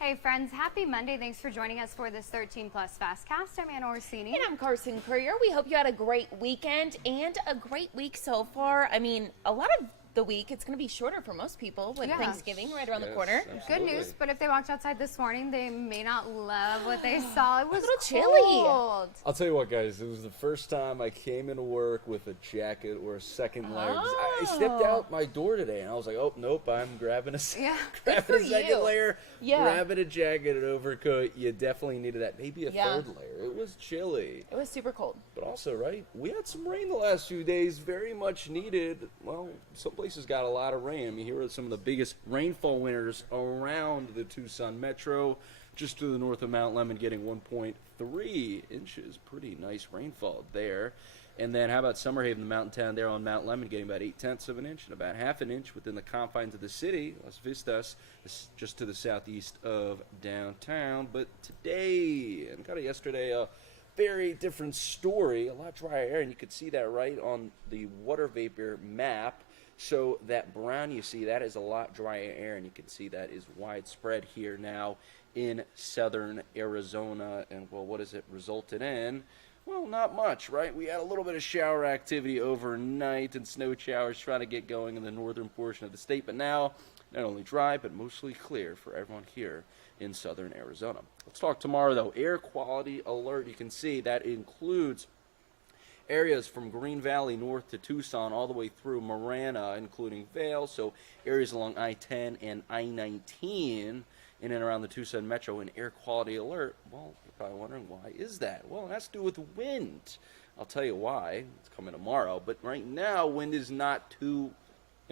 Hey friends, happy Monday. Thanks for joining us for this 13 Plus FastCast. I'm Anna Orsini. And I'm Carson Courier. We hope you had a great weekend and a great week so far. I mean, a lot of the week, it's going to be shorter for most people with Thanksgiving right around the corner. Absolutely. Good news, but if they walked outside this morning, they may not love what they saw. It was a little chilly. I'll tell you what, guys, it was the first time I came into work with a jacket or a second layer. I stepped out my door today, and I was like, oh, nope, I'm grabbing a second layer, grabbing a jacket and overcoat. You definitely needed that. Maybe a third layer. It was chilly. It was super cold. But also, right, we had some rain the last few days, very much needed. Well, some places got a lot of rain. I mean, here are some of the biggest rainfall winners around the Tucson metro. Just to the north of Mount Lemmon, getting 1.3 inches. Pretty nice rainfall there. And then how about Summerhaven, the mountain town there on Mount Lemmon, getting about 0.8 of an inch and about half an inch within the confines of the city. Las Vistas is just to the southeast of downtown. But today, and kind of yesterday, a very different story. A lot drier air, and you could see that right on the water vapor map. So that brown you see, that is a lot drier air, and you can see that is widespread here now in southern Arizona. And, well, what has it resulted in? Well, not much, right? We had a little bit of shower activity overnight and snow showers trying to get going in the northern portion of the state. But now, not only dry, but mostly clear for everyone here in southern Arizona. Let's talk tomorrow, though. Air quality alert. You can see that includes areas from Green Valley north to Tucson all the way through Marana, including Vail, so areas along I-10 and I-19 in and around the Tucson metro in air quality alert. Well, you're probably wondering, why is that? Well, it has to do with wind. I'll tell you why. It's coming tomorrow, but right now wind is not too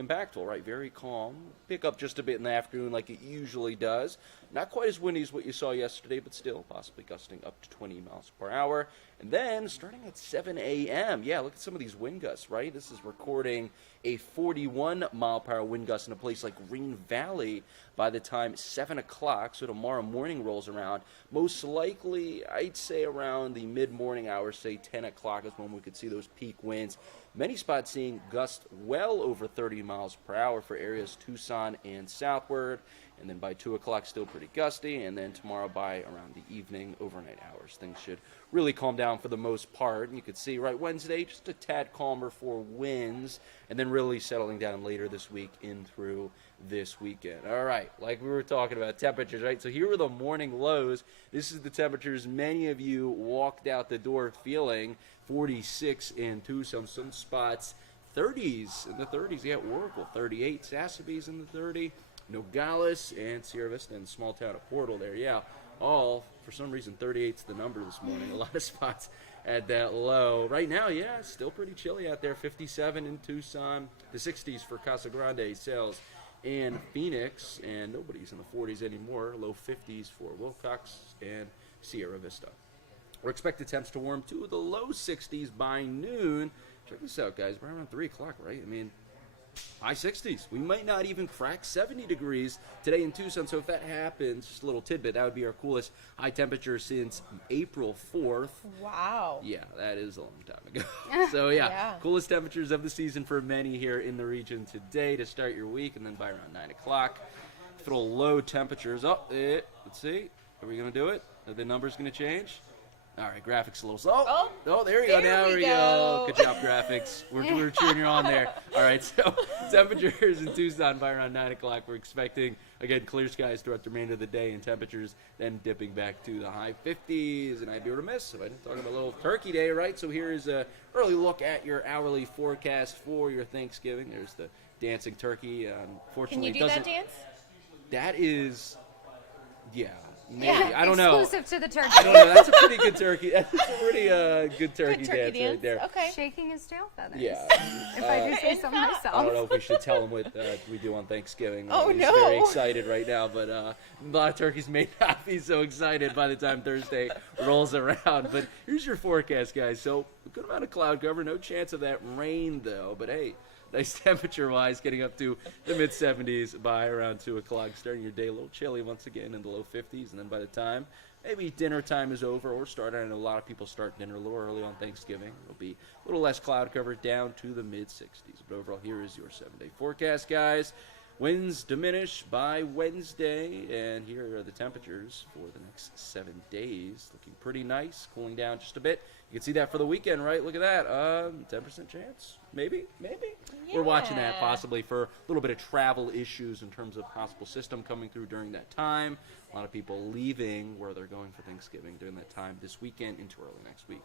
impactful, right? Very calm. Pick up just a bit in the afternoon like it usually does. Not quite as windy as what you saw yesterday, but still possibly gusting up to 20 miles per hour. And then starting at 7 a.m., yeah, look at some of these wind gusts, right? This is recording a 41 mile per hour wind gust in a place like Green Valley by the time 7 o'clock. So tomorrow morning rolls around. Most likely, I'd say around the mid-morning hours, say 10 o'clock is when we could see those peak winds. Many spots seeing gusts well over 30 miles per hour for areas Tucson and southward. And then by 2 o'clock, still pretty gusty. And then tomorrow by around the evening, overnight hours, things should really calm down for the most part. And you could see, right, Wednesday, just a tad calmer for winds. And then really settling down later this week in through this weekend. All right, like we were talking about temperatures, right? So here were the morning lows. This is the temperatures many of you walked out the door feeling. 46 in Tucson, some spots 30s in the 30s. Yeah, Oracle 38, Sassabes in the 30, Nogales and Sierra Vista and small town of Portal there. Yeah, all for some reason 38's the number this morning. A lot of spots at that low. Right now, yeah, still pretty chilly out there. 57 in Tucson, the 60s for Casa Grande, Sales, and Phoenix, and nobody's in the 40s anymore. Low 50s for Wilcox and Sierra Vista. We're expected temps to warm to the low 60s by noon. Check this out, guys. Right around 3 o'clock, right? I mean, high 60s. We might not even crack 70 degrees today in Tucson. So if that happens, just a little tidbit, that would be our coolest high temperature since April 4th. Wow. Yeah, that is a long time ago. So, yeah, coolest temperatures of the season for many here in the region today to start your week. And then by around 9 o'clock, throw low temperatures. Oh, let's see. Are we going to do it? Are the numbers going to change? All right, graphics a little slow. Oh, there we go. Now we go. Good job, graphics. We're cheering you on there. All right, so temperatures in Tucson by around 9 o'clock. We're expecting, again, clear skies throughout the remainder of the day and temperatures then dipping back to the high 50s. And I'd be remiss if I didn't talk about a little Turkey Day, right? So here is an early look at your hourly forecast for your Thanksgiving. There's the dancing turkey. Unfortunately, Can you do that dance? That is, yeah. Maybe. Yeah, I don't know. Exclusive to the turkey. I don't know. That's a pretty good turkey. That's a pretty good turkey dance right there. Okay. Shaking his tail feathers. Yeah. If I do say so myself. I don't know if we should tell him what we do on Thanksgiving. Oh, He's no. very excited right now, but a lot of turkeys may not be so excited by the time Thursday rolls around. But here's your forecast, guys. So a good amount of cloud cover. No chance of that rain, though. But, hey, nice temperature-wise, getting up to the mid-70s by around 2 o'clock. Starting your day a little chilly once again in the low 50s. And then by the time maybe dinner time is over or started, I know a lot of people start dinner a little early on Thanksgiving. It'll be a little less cloud cover down to the mid-60s. But overall, here is your 7-day forecast, guys. Winds diminish by Wednesday, and here are the temperatures for the next 7 days. Looking pretty nice, cooling down just a bit. You can see that for the weekend, right? Look at that. 10% chance. Maybe. Yeah. We're watching that possibly for a little bit of travel issues in terms of possible system coming through during that time. A lot of people leaving where they're going for Thanksgiving during that time this weekend into early next week.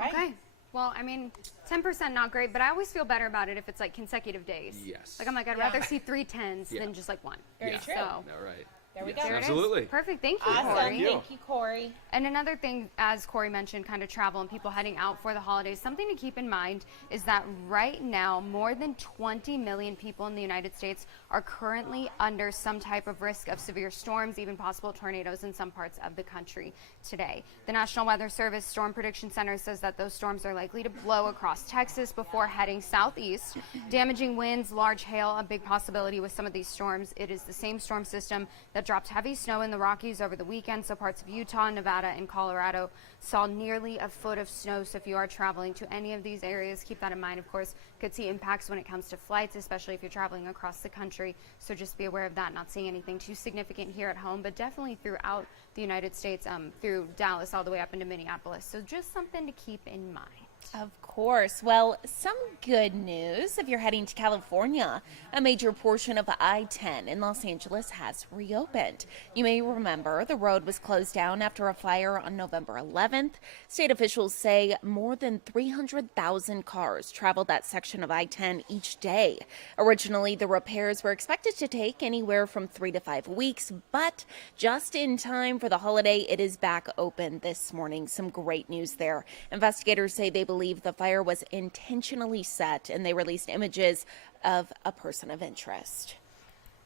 Okay. Well, I mean, 10% not great, but I always feel better about it if it's like consecutive days. Yes. Like, I'd rather see 3 10s than just like one. Very true. So, All right. There we Yes, go. there it is. absolutely. Perfect. Thank you, Awesome. Corey. Thank you, Corey. And another thing, as Corey mentioned, kind of travel and people heading out for the holidays, something to keep in mind is that right now, more than 20 million people in the United States are currently under some type of risk of severe storms, even possible tornadoes in some parts of the country today. The National Weather Service Storm Prediction Center says that those storms are likely to blow across Texas before heading southeast. Damaging winds, large hail, a big possibility with some of these storms. It is the same storm system that dropped heavy snow in the Rockies over the weekend, so parts of Utah, Nevada, and Colorado saw nearly a foot of snow. So if you are traveling to any of these areas, keep that in mind. Of course, could see impacts when it comes to flights, especially if you're traveling across the country. So just be aware of that. Not seeing anything too significant here at home, but definitely throughout the United States, through Dallas all the way up into Minneapolis. So just something to keep in mind. Of course. Well, some good news if you're heading to California. A major portion of I-10 in Los Angeles has reopened. You may remember the road was closed down after a fire on November 11th. State officials say more than 300,000 cars traveled that section of I-10 each day. Originally, the repairs were expected to take anywhere from 3 to 5 weeks, but just in time for the holiday, it is back open this morning. Some great news there. Investigators say they believe the fire was intentionally set, and they released images of a person of interest.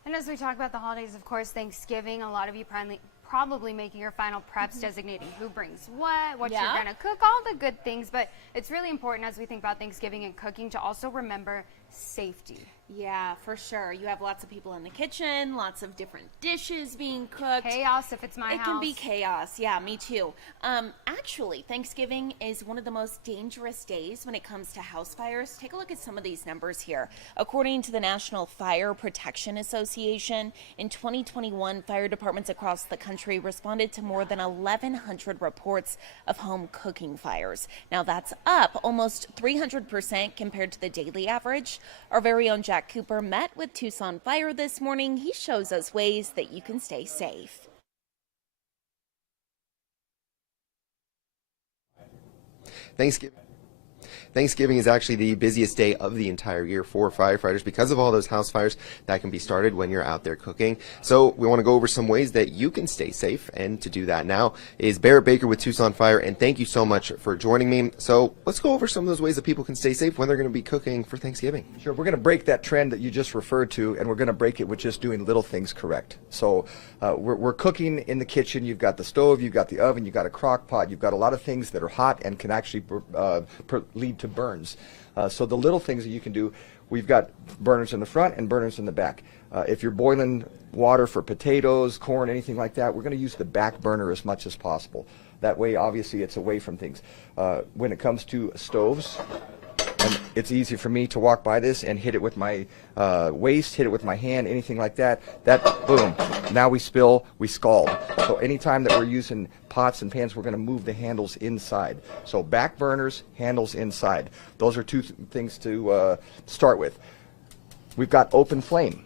And as we talk about the holidays, of course, Thanksgiving, a lot of you probably making your final preps, designating who brings what you're going to cook, all the good things. But it's really important as we think about Thanksgiving and cooking to also remember safety. Yeah, for sure. You have lots of people in the kitchen, lots of different dishes being cooked. Chaos if it's my house. It can be chaos. Yeah, me too. Actually, Thanksgiving is one of the most dangerous days when it comes to house fires. Take a look at some of these numbers here. According to the National Fire Protection Association, in 2021, fire departments across the country responded to more than 1,100 reports of home cooking fires. Now, that's up almost 300% compared to the daily average. Our very own Jack Cooper met with Tucson Fire this morning. He shows us ways that you can stay safe. Thanksgiving is actually the busiest day of the entire year for firefighters because of all those house fires that can be started when you're out there cooking. So we want to go over some ways that you can stay safe, and to do that now is Barrett Baker with Tucson Fire, and thank you so much for joining me. So let's go over some of those ways that people can stay safe when they're going to be cooking for Thanksgiving. Sure, we're going to break that trend that you just referred to, and we're going to break it with just doing little things correct. So we're cooking in the kitchen. You've got the stove, you've got the oven, you've got a crock pot, you've got a lot of things that are hot and can actually lead to burns. So the little things that you can do, we've got burners in the front and burners in the back. If you're boiling water for potatoes, corn, anything like that, we're going to use the back burner as much as possible. That way, obviously, it's away from things. When it comes to stoves, and it's easy for me to walk by this and hit it with my waist, hit it with my hand, anything like that. Boom, now we spill, we scald. So anytime that we're using pots and pans, we're going to move the handles inside. So back burners, handles inside. Those are two things to start with. We've got open flame.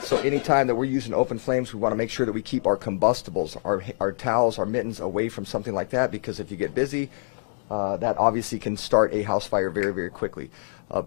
So anytime that we're using open flames, we want to make sure that we keep our combustibles, our towels, our mittens away from something like that, because if you get busy, that obviously can start a house fire very, very quickly.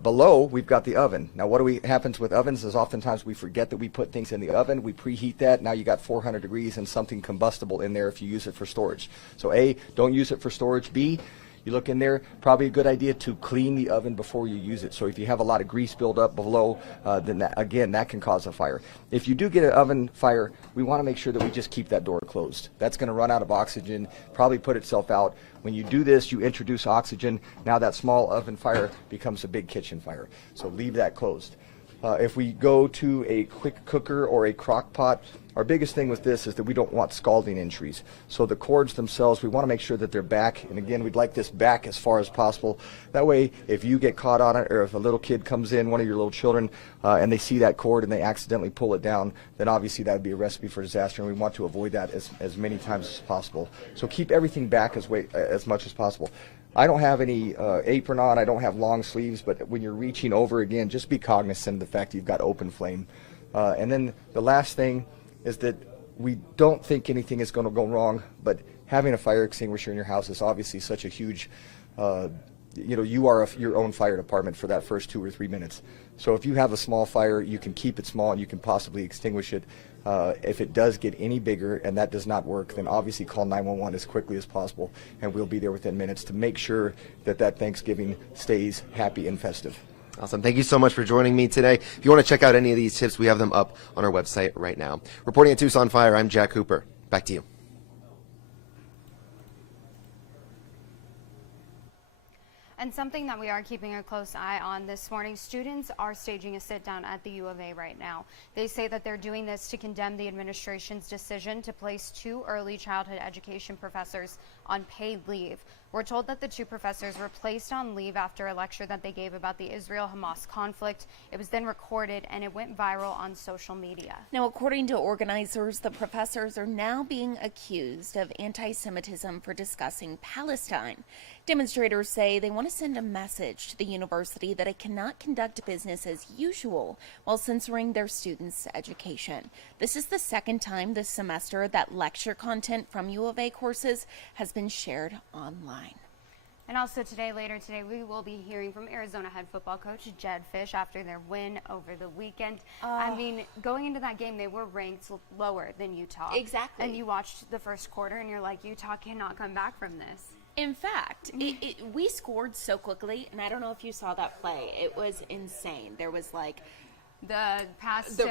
Below, we've got the oven. Now, what happens with ovens is oftentimes we forget that we put things in the oven. We preheat that. Now you got 400 degrees and something combustible in there if you use it for storage. So A, don't use it for storage. B, you look in there, probably a good idea to clean the oven before you use it. So if you have a lot of grease build up below, then that can cause a fire. If you do get an oven fire, we want to make sure that we just keep that door closed. That's going to run out of oxygen, probably put itself out. When you do this, you introduce oxygen. Now that small oven fire becomes a big kitchen fire. So leave that closed. If we go to a quick cooker or a crock pot, our biggest thing with this is that we don't want scalding injuries. So the cords themselves, we want to make sure that they're back. And again, we'd like this back as far as possible. That way, if you get caught on it, or if a little kid comes in, one of your little children, and they see that cord and they accidentally pull it down, then obviously that would be a recipe for disaster, and we want to avoid that as many times as possible. So keep everything back as much as possible. I don't have any apron on, I don't have long sleeves, but when you're reaching over, again, just be cognizant of the fact you've got open flame. And then the last thing is that we don't think anything is going to go wrong, but having a fire extinguisher in your house is obviously such a huge, you are your own fire department for that first 2 or 3 minutes. So if you have a small fire, you can keep it small and you can possibly extinguish it. If it does get any bigger and that does not work, then obviously call 911 as quickly as possible, and we'll be there within minutes to make sure that Thanksgiving stays happy and festive. Awesome. Thank you so much for joining me today. If you want to check out any of these tips, we have them up on our website right now. Reporting at Tucson Fire, I'm Jack Cooper. Back to you. And something that we are keeping a close eye on this morning, students are staging a sit-down at the U of A right now. They say that they're doing this to condemn the administration's decision to place 2 early childhood education professors on paid leave. We're told that the 2 professors were placed on leave after a lecture that they gave about the Israel-Hamas conflict. It was then recorded and it went viral on social media. Now, according to organizers, the professors are now being accused of anti-Semitism for discussing Palestine. Demonstrators say they want to send a message to the university that it cannot conduct business as usual while censoring their students' education. This is the second time this semester that lecture content from U of A courses has been shared online. And also later today, we will be hearing from Arizona head football coach Jed Fish after their win over the weekend. I mean, going into that game, they were ranked lower than Utah. Exactly. And you watched the first quarter and you're like, Utah cannot come back from this. In fact, we scored so quickly, and I don't know if you saw that play. It was insane. There was like the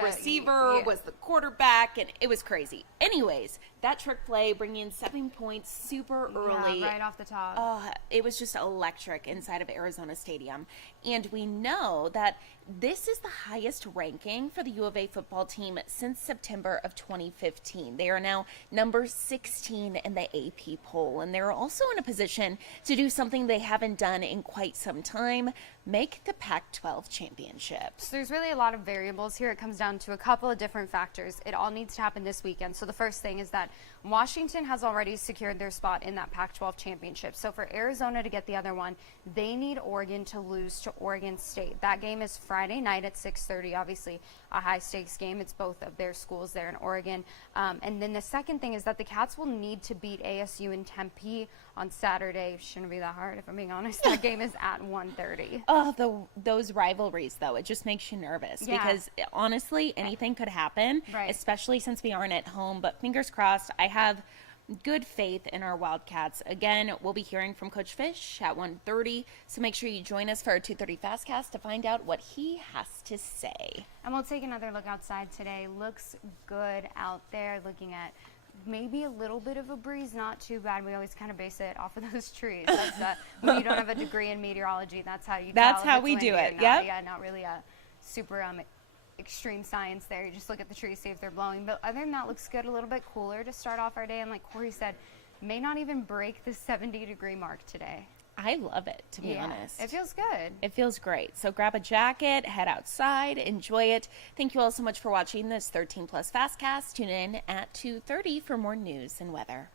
receiver was the quarterback, and it was crazy. Anyways, that trick play, bringing in 7 points super early. Yeah, right off the top. It was just electric inside of Arizona Stadium. And we know that this is the highest ranking for the U of A football team since September of 2015. They are now number 16 in the AP poll, and they're also in a position to do something they haven't done in quite some time, make the Pac-12 championship. So there's really a lot of variables here. It comes down to a couple of different factors. It all needs to happen this weekend. So the first thing is that Washington has already secured their spot in that Pac-12 championship. So for Arizona to get the other one, they need Oregon to lose to Oregon State. That game is Friday night at 6:30. Obviously a high stakes game. It's both of their schools there in Oregon. And then the second thing is that the Cats will need to beat ASU in Tempe on Saturday. Shouldn't be that hard, if I'm being honest. That game is at 1:30. Oh, those rivalries, though, it just makes you nervous because honestly, anything could happen, especially since we aren't at home. But fingers crossed, I have good faith in our Wildcats. Again, we'll be hearing from Coach Fish at 1:30, so make sure you join us for our 2:30 FastCast to find out what he has to say. And we'll take another look outside today. Looks good out there, looking at maybe a little bit of a breeze, not too bad. We always kind of base it off of those trees. That's, when you don't have a degree in meteorology, that's how you That's tell how if we it's do windy it. or not. Yep. Yeah, not really a super extreme science there. You just look at the trees, see if they're blowing. But other than that, looks good. A little bit cooler to start off our day. And like Corey said, may not even break the 70-degree mark today. I love it, to be honest. It feels good. It feels great. So grab a jacket, head outside, enjoy it. Thank you all so much for watching this 13 Plus FastCast. Tune in at 2:30 for more news and weather.